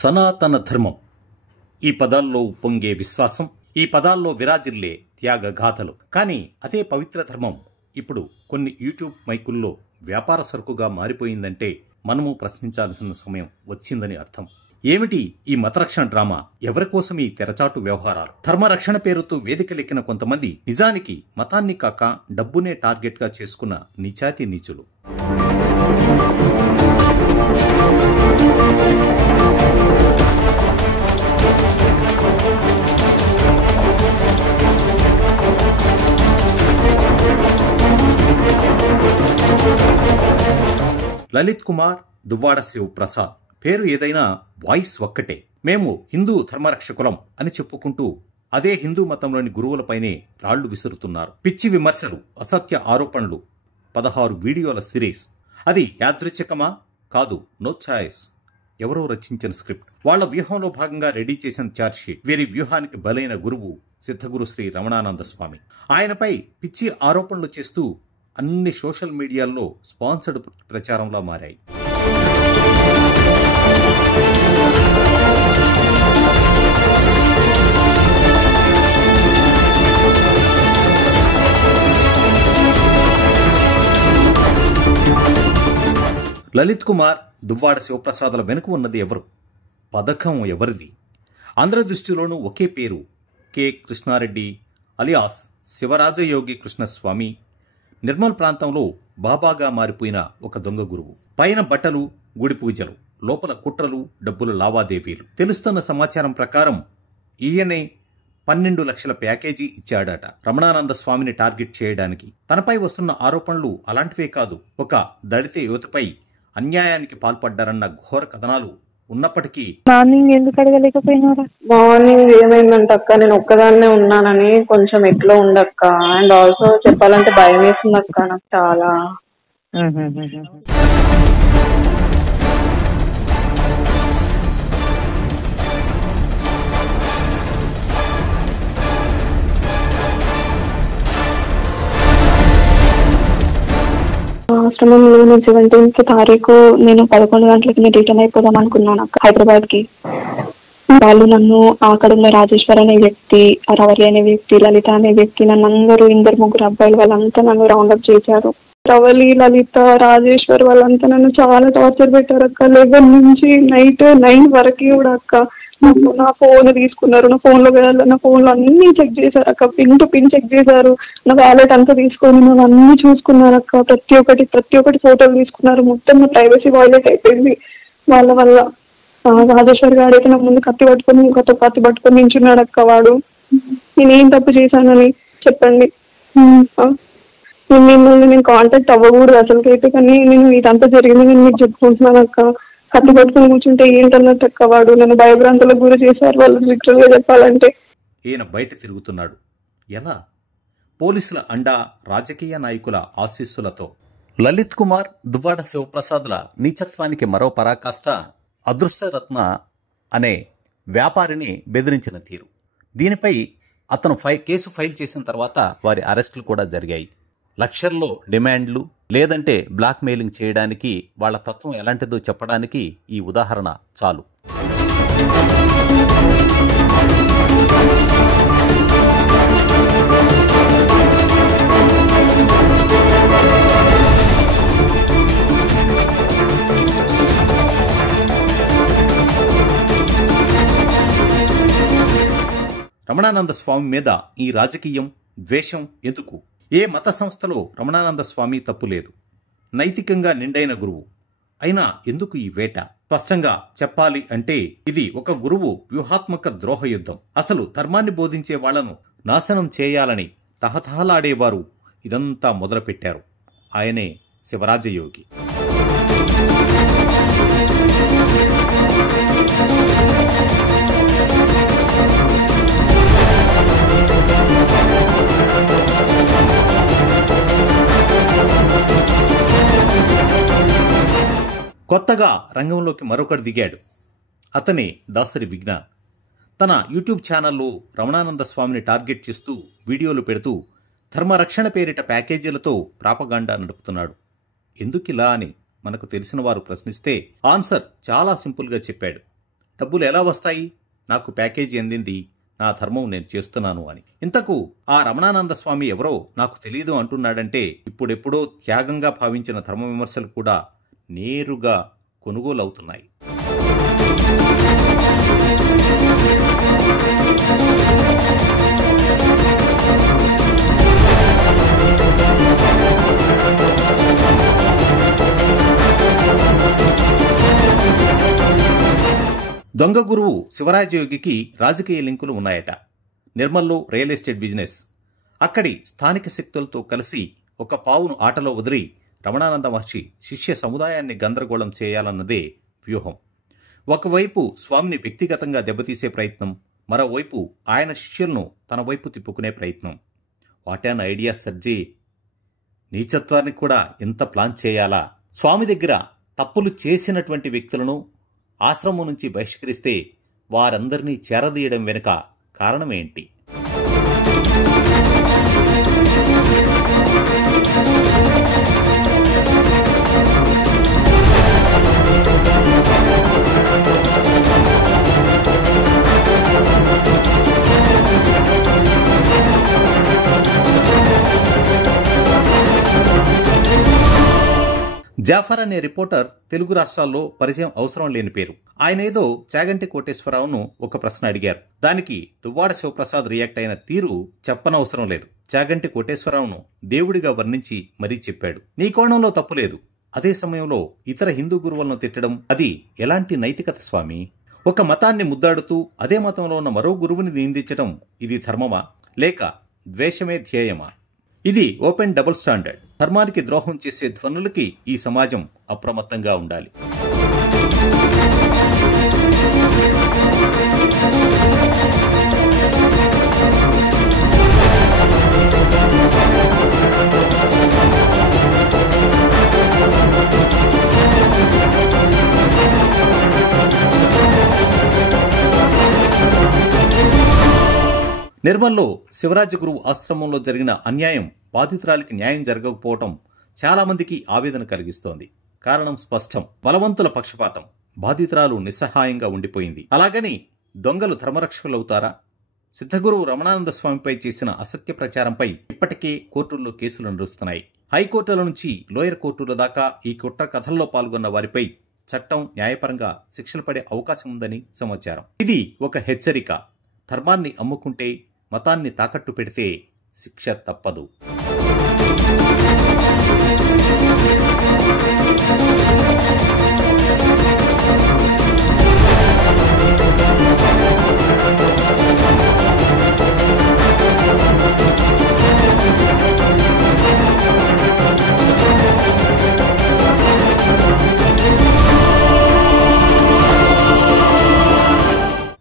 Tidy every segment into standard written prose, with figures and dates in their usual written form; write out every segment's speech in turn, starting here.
సనాతన ధర్మం, ఈ పదాల్లో ఉప్పొంగే విశ్వాసం, ఈ పదాల్లో విరాజిల్లే త్యాగ గాథలు. కానీ అదే పవిత్ర ధర్మం ఇప్పుడు కొన్ని యూట్యూబ్ మైకుల్లో వ్యాపార సరుకుగా మారిపోయిందంటే మనము ప్రశ్నించాల్సిన సమయం వచ్చిందని అర్థం. ఏమిటి ఈ మతరక్షణ డ్రామా? ఎవరి కోసం ఈ తెరచాటు వ్యవహారాలు? ధర్మరక్షణ పేరుతో వేదికలెక్కిన కొంతమంది నిజానికి మతాన్ని కాక డబ్బునే టార్గెట్ గా చేసుకున్న నీచాతి నీచులు. లలిత్ కుమార్, దువ్వాడ శివ్ ప్రసాద్. పేరు ఏదైనా వాయిస్ ఒక్కటే. మేము హిందూ ధర్మరక్షకులం అని చెప్పుకుంటూ అదే హిందూ మతంలోని గురువులపైనే రాళ్లు విసురుతున్నారు. పిచ్చి విమర్శలు, అసత్య ఆరోపణలు, 16 వీడియోల సిరీస్. అది యాదృచ్ఛికమా? కాదు, నో ఛాయిస్. ఎవరో రచించిన స్క్రిప్ట్, వాళ్ల వ్యూహంలో భాగంగా రెడీ చేసిన ఛార్జ్షీట్. వీరి వ్యూహానికి బలైన గురువు సిద్ధగురు శ్రీ రమణానంద స్వామి. ఆయనపై పిచ్చి ఆరోపణలు చేస్తూ అన్ని సోషల్ మీడియాల్లో స్పాన్సర్డ్ ప్రచారంలా మారాయి. లలిత్ కుమార్, దువ్వాడ శివప్రసాదుల వెనుక ఉన్నది ఎవరు? పథకం ఎవరిది? అందరి దృష్టిలోనూ ఒకే పేరు, కె కృష్ణారెడ్డి అలియాస్ శివరాజయోగి కృష్ణస్వామి. నిర్మల్ ప్రాంతంలో బాబాగా మారిపోయిన ఒక దొంగ గురువు. పైన బట్టలు, గుడి పూజలు, లోపల కుట్రలు, డబ్బుల లావాదేవీలు. తెలుస్తున్న సమాచారం ప్రకారం ఈయనే 12 లక్షల ప్యాకేజీ ఇచ్చాడట రమణానంద స్వామిని టార్గెట్ చేయడానికి. తనపై వస్తున్న ఆరోపణలు అలాంటివే కాదు. ఒక దళిత యువతపై అన్యాయానికి పాల్పడ్డారన్న ఘోర కథనాలు ఉన్నప్పటికీ మార్నింగ్ ఎందుకు అడగలేకపోయినారా? మార్నింగ్ ఏమైందంట అక్క, నేను ఒక్కదాన్నే ఉన్నానని కొంచెం ఎట్లో ఉండక్క. అండ్ ఆల్సో చెప్పాలంటే భయం వేస్తుంది అక్క నాకు చాలా. ఆశ్రమంలో నేను 17th తారీఖు నేను 11 గంటలకి నేను రిటర్న్ అయిపోదాం అనుకున్నాను అక్క హైదరాబాద్ కి. వాళ్ళు నన్ను అక్కడ ఉన్న రాజేశ్వర్ అనే వ్యక్తి, రవలి అనే వ్యక్తి, లలిత అనే వ్యక్తి, నన్ను అందరూ 2-3 అబ్బాయిలు వాళ్ళంతా నన్ను రౌండప్ చేశారు. రవలి, లలిత, రాజేశ్వర్ వాళ్ళంతా నన్ను చాలా టార్చర్ పెట్టారు అక్క. 11 నుంచి నైట్ 9 వరకు కూడా అక్క. నా ఫోన్ తీసుకున్నారు, నా ఫోన్ లో అన్ని చెక్ చేశారు అక్క. పిన్ టు పిన్ చెక్ చేశారు. నా వ్యాలెట్ అంతా తీసుకొని నన్ను అన్ని చూసుకున్నారు అక్క. ప్రతి ఒక్కటి ఫోటోలు తీసుకున్నారు. మొత్తం నా ప్రైవసీ వైలేట్ అయిపోయింది వాళ్ళ వల్ల. రాజేశ్వర్ గారు అయితే నా ముందు కత్తి పట్టుకొని నించున్నాడు అక్క. వాడు నేనేం తప్పు చేశానని చెప్పండి. మిమ్మల్ని నేను కాంటాక్ట్ అవ్వకూడదు అసలుకైతే, కానీ నేను ఇదంతా జరిగింది నేను మీకు చెప్పుకుంటున్నాను అక్క. కత్తి పట్టుకుని కూర్చుంటే ఏంటన్నట్టు అక్క. వాడు నన్ను భయభ్రాంతులకు గురి చేశారు వాళ్ళు, లిటరల్ గా చెప్పాలంటే. ఈయన బయట తిరుగుతున్నాడు ఎలా? పోలీసుల అండా, రాజకీయ నాయకుల ఆశీస్సులతో. లలిత్ కుమార్, దువ్వాడ శివప్రసాద్ల నీచత్వానికి మరో పరాకాష్ట అదృష్టరత్న అనే వ్యాపారిని బెదిరించిన తీరు. దీనిపై అతను కేసు ఫైల్ చేసిన తర్వాత వారి అరెస్టులు కూడా జరిగాయి. లక్షల్లో డిమాండ్లు, లేదంటే బ్లాక్ మెయిలింగ్ చేయడానికి వాళ్ళ తత్వం ఎలాంటిదో చెప్పడానికి ఈ ఉదాహరణ చాలు. రమణానంద స్వామి మీద ఈ రాజకీయం, ద్వేషం ఎందుకు? ఏ మత సంస్థలో రమణానంద స్వామి తప్పు లేదు. నైతికంగా నిండైన గురువు అయినా ఎందుకు ఈ వేట? స్పష్టంగా చెప్పాలి అంటే ఇది ఒక గురువు వ్యూహాత్మక ద్రోహ యుద్ధం. అసలు ధర్మాన్ని బోధించే వాళ్లను నాశనం చేయాలని తహతహలాడేవారు ఇదంతా మొదలుపెట్టారు. ఆయనే శివరాజయోగి. కొత్తగా రంగంలోకి మరొకటి దిగాడు. అతనే దాసరి విజ్ఞాన్. తన యూట్యూబ్ ఛానల్లో రమణానంద స్వామిని టార్గెట్ చేస్తూ వీడియోలు పెడుతూ ధర్మరక్షణ పేరిట ప్యాకేజీలతో ప్రాపగాండా నడుపుతున్నాడు. ఎందుకిలా అని మనకు తెలిసిన వారు ప్రశ్నిస్తే ఆన్సర్ చాలా సింపుల్గా చెప్పాడు. డబ్బులు ఎలా వస్తాయి? నాకు ప్యాకేజీ అందింది, నా ధర్మం నేను చేస్తున్నాను అని. ఇంతకు ఆ రమణానంద స్వామి ఎవరో నాకు తెలియదు అంటున్నాడంటే ఇప్పుడెప్పుడో త్యాగంగా భావించిన ధర్మ విమర్శలు కూడా నేరుగా కొనుగోలవుతున్నాయి. దొంగ గురువు శివరాజయోగికి రాజకీయ లింకులు ఉన్నాయట. నిర్మల్లో రియల్ ఎస్టేట్ బిజినెస్. అక్కడి స్థానిక శక్తులతో కలిసి ఒక పావును ఆటలో వదిలి రమణానంద మహర్షి శిష్య సముదాయాన్ని గందరగోళం చేయాలన్నదే వ్యూహం. ఒకవైపు స్వామిని వ్యక్తిగతంగా దెబ్బతీసే ప్రయత్నం, మరోవైపు ఆయన శిష్యులను తన వైపు తిప్పుకునే ప్రయత్నం. What an idea సర్జీ! నీచత్వానికి కూడా ఎంత ప్లాన్ చేయాలా? స్వామి దగ్గర తప్పులు చేసినటువంటి వ్యక్తులను ఆశ్రమం నుంచి బహిష్కరిస్తే వారందరినీ చేరదీయడం వెనుక కారణమేంటి? జాఫర్ అనే రిపోర్టర్ తెలుగు రాష్ట్రాల్లో పరిచయం అవసరం లేని పేరు. ఆయన ఏదో చాగంటి కోటేశ్వరరావును ఒక ప్రశ్న అడిగారు. దానికి దువ్వాడ శివప్రసాద్ రియాక్ట్ అయిన తీరు చెప్పనవసరం లేదు. చాగంటి కోటేశ్వరరావును దేవుడిగా వర్ణించి మరీ చెప్పాడు. నీ కోణంలో తప్పు లేదు, అదే సమయంలో ఇతర హిందూ గురువులను తిట్టడం అది ఎలాంటి నైతికత స్వామి? ఒక మతాన్ని ముద్దాడుతూ అదే మతంలో ఉన్న మరో గురువుని నిందించడం ఇది ధర్మమా లేక ద్వేషమే ధ్యేయమా? ఇది ఓపెన్ డబుల్ స్టాండర్డ్. ధర్మానికి ద్రోహం చేసే ధ్వనులకి ఈ సమాజం అప్రమత్తంగా ఉండాలి. నిర్మల్లో శివరాజగురువు ఆశ్రమంలో జరిగిన అన్యాయం, బాధితురాలికి న్యాయం జరగకపోవటం చాలా మందికి ఆవేదన కలిగిస్తోంది. కారణం స్పష్టం. బలవంతుల పక్షపాతం. బాధితురాలు నిస్సహాయంగా ఉండిపోయింది. అలాగని దొంగలు ధర్మరక్షకులవుతారా? సిద్ధగురువు రమణానంద స్వామిపై చేసిన అసత్య ప్రచారంపై ఇప్పటికే కోర్టుల్లో కేసులు నడుస్తున్నాయి. హైకోర్టుల నుంచి లోయర్ కోర్టుల దాకా ఈ కుట్ర కథల్లో పాల్గొన్న వారిపై చట్టం న్యాయపరంగా శిక్షలు పడే అవకాశం ఉందని సమాచారం. ఇది ఒక హెచ్చరిక. ధర్మాన్ని అమ్ముకుంటే, మతాన్ని తాకట్టు పెడితే శిక్ష తప్పదు.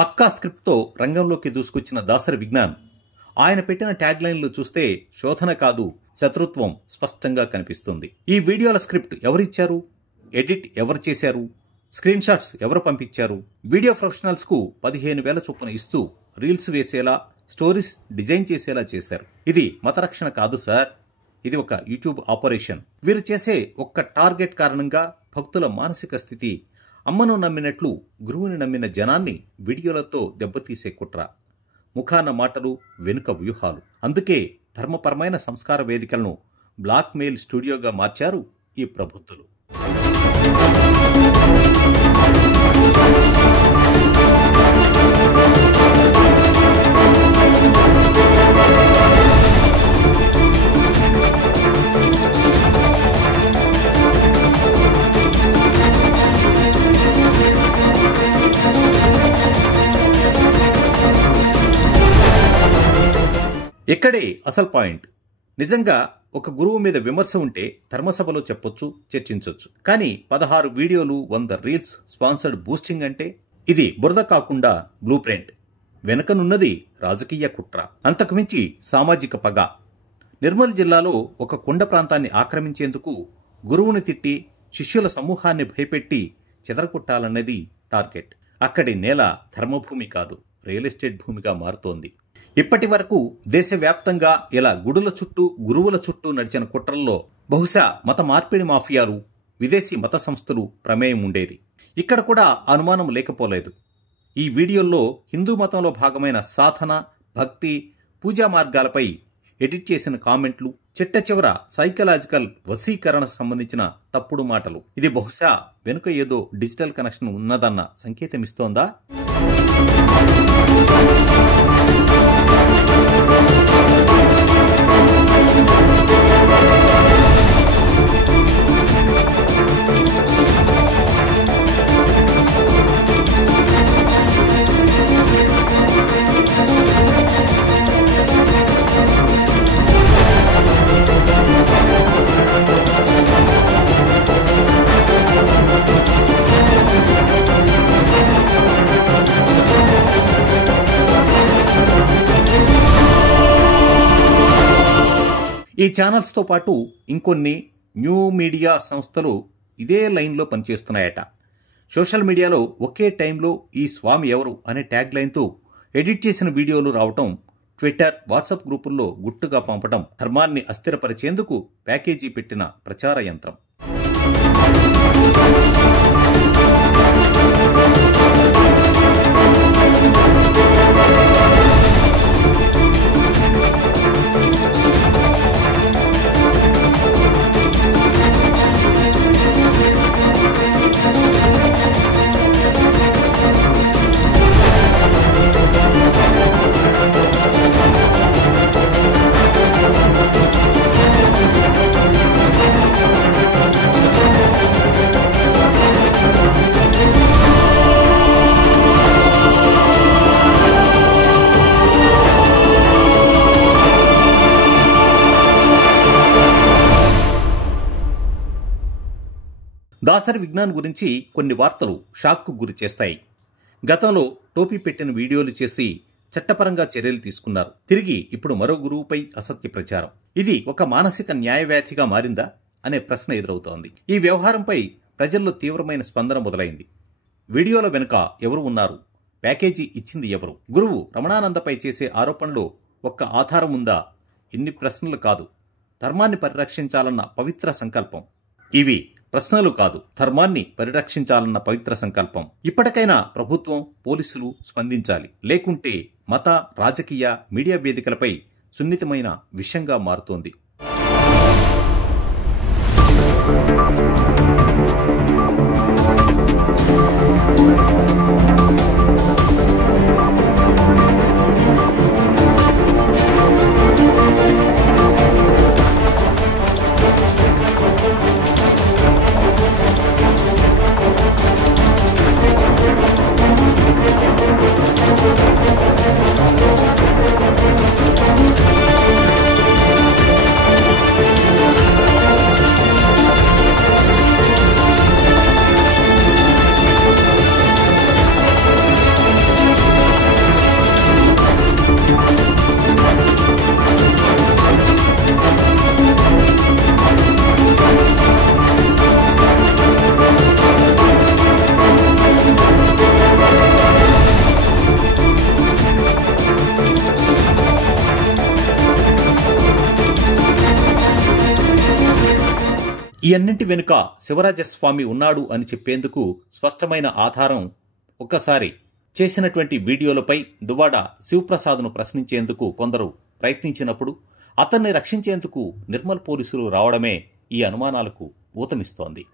పక్కా స్క్రిప్ట్తో రంగంలోకి దూసుకొచ్చిన దాసరి విజ్ఞాన్. ఆయన పెట్టిన ట్యాగ్ లైన్లు చూస్తే శోధన కాదు, శత్రుత్వం స్పష్టంగా కనిపిస్తుంది. ఈ వీడియోల స్క్రిప్ట్ ఎవరిచ్చారు? ఎడిట్ ఎవరు చేశారు? స్క్రీన్ షాట్స్ ఎవరు పంపించారు? వీడియో ప్రొఫెషనల్స్ కు 15,000 చొప్పున ఇస్తూ రీల్స్ వేసేలా, స్టోరీస్ డిజైన్ చేసేలా చేశారు. ఇది మతరక్షణ కాదు సార్, ఇది ఒక యూట్యూబ్ ఆపరేషన్. వీరు చేసే ఒక్క టార్గెట్ కారణంగా భక్తుల మానసిక స్థితి అమ్మను నమ్మినట్లు గురువుని నమ్మిన జనాన్ని వీడియోలతో దెబ్బతీసే కుట్ర. ముఖాన మాటలు, వెనుక వ్యూహాలు. అందుకే ధర్మపరమైన సంస్కార వేదికలను బ్లాక్ మెయిల్ స్టూడియోగా మార్చారు ఈ ప్రబుద్ధులు. ఇక్కడే అసలు పాయింట్. నిజంగా ఒక గురువు మీద విమర్శ ఉంటే ధర్మసభలో చెప్పొచ్చు, చర్చించొచ్చు. కానీ 16 వీడియోలు, 100 రీల్స్, స్పాన్సర్డ్ బూస్టింగ్ అంటే ఇది బురద కాకుండా బ్లూ ప్రింట్. వెనకనున్నది రాజకీయ కుట్ర, అంతకుమించి సామాజిక పగ. నిర్మల్ జిల్లాలో ఒక కొండ ప్రాంతాన్ని ఆక్రమించేందుకు గురువుని తిట్టి శిష్యుల సమూహాన్ని భయపెట్టి చెదరగొట్టాలన్నది టార్గెట్. అక్కడి నేల ధర్మభూమి కాదు, రియల్ ఎస్టేట్ భూమిగా మారుతోంది. ఇప్పటి వరకు దేశవ్యాప్తంగా ఇలా గుడుల చుట్టూ, గురువుల చుట్టూ నడిచిన కుట్రల్లో బహుశా మత మార్పిడి మాఫియాలు, విదేశీ మత సంస్థలు ప్రమేయం ఉండేది. ఇక్కడ కూడా అనుమానం లేకపోలేదు. ఈ వీడియోల్లో హిందూ మతంలో భాగమైన సాధన, భక్తి, పూజా మార్గాలపై ఎడిట్ చేసిన కామెంట్లు, చిట్ట చివర సైకలాజికల్ వశీకరణ సంబంధించిన తప్పుడు మాటలు. ఇది బహుశా వెనుక ఏదో డిజిటల్ కనెక్షన్ ఉన్నదన్న సంకేతమిస్తోందా? ఈ ఛానల్స్తో పాటు ఇంకొన్ని న్యూ మీడియా సంస్థలు ఇదే లైన్లో పనిచేస్తున్నాయట. సోషల్ మీడియాలో ఒకే టైంలో ఈ స్వామి ఎవరు అనే ట్యాగ్ లైన్తో ఎడిట్ చేసిన వీడియోలు రావటం, ట్విట్టర్, వాట్సాప్ గ్రూపుల్లో గుట్టుగా పంపడం ధర్మాన్ని అస్థిరపరిచేందుకు ప్యాకేజీ పెట్టిన ప్రచార యంత్రం. దాసరి విజ్ఞాన్ గురించి కొన్ని వార్తలు షాక్కు గురి చేస్తాయి. గతంలో టోపీ పెట్టిన వీడియోలు చేసి చట్టపరంగా చర్యలు తీసుకున్నారు. తిరిగి ఇప్పుడు మరో గురువుపై అసత్య ప్రచారం. ఇది ఒక మానసిక న్యాయవ్యాధిగా మారిందా అనే ప్రశ్న ఎదురవుతోంది. ఈ వ్యవహారంపై ప్రజల్లో తీవ్రమైన స్పందన మొదలైంది. వీడియోల వెనుక ఎవరు ఉన్నారు? ప్యాకేజీ ఇచ్చింది ఎవరు? గురువు రమణానందపై చేసే ఆరోపణలో ఒక్క ఆధారం ఉందా? ఇన్ని ప్రశ్నలు కాదు, ధర్మాన్ని పరిరక్షించాలన్న పవిత్ర సంకల్పం. ఇవి ప్రశ్నలు కాదు, ధర్మాన్ని పరిరక్షించాలన్న పవిత్ర సంకల్పం. ఇప్పటికైనా ప్రభుత్వం, పోలీసులు స్పందించాలి. లేకుంటే మత, రాజకీయ, మీడియా వేదికలపై సున్నితమైన విషయంగా మారుతోంది. ఈ అన్నింటి వెనుక శివరాజస్వామి ఉన్నాడు అని చెప్పేందుకు స్పష్టమైన ఆధారం, ఒక్కసారి చేసినటువంటి వీడియోలపై దువ్వాడ శివప్రసాద్ను ప్రశ్నించేందుకు కొందరు ప్రయత్నించినప్పుడు అతన్ని రక్షించేందుకు నిర్మల్ పోలీసులు రావడమే ఈ అనుమానాలకు ఊతమిస్తోంది.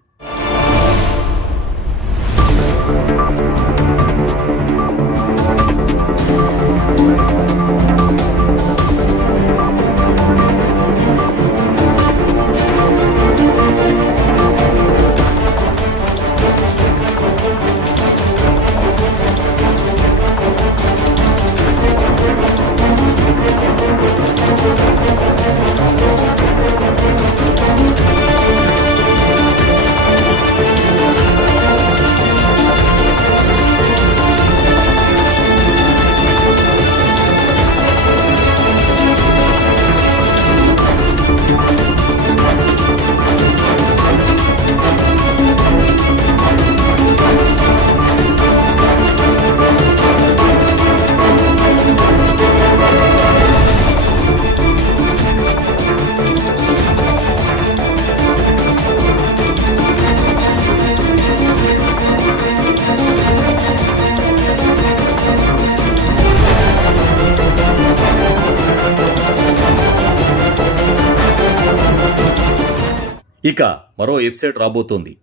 ఇక మరో ఎపిసోడ్ రాబోతోంది.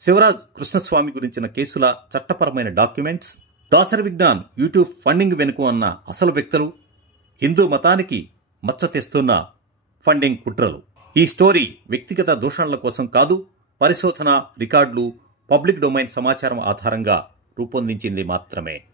శివరాజ్ కృష్ణస్వామి గురించిన కేసుల చట్టపరమైన documents, Dasari Vignan YouTube funding వెనుక ఉన్న అసలు వ్యక్తులు, హిందూ మతానికి మచ్చ తెస్తున్న ఫండింగ్ కుట్రలు. ఈ స్టోరీ వ్యక్తిగత దూషణల కోసం కాదు, పరిశోధన, రికార్డులు, పబ్లిక్ డొమైన్ సమాచారం ఆధారంగా రూపొందించింది మాత్రమే.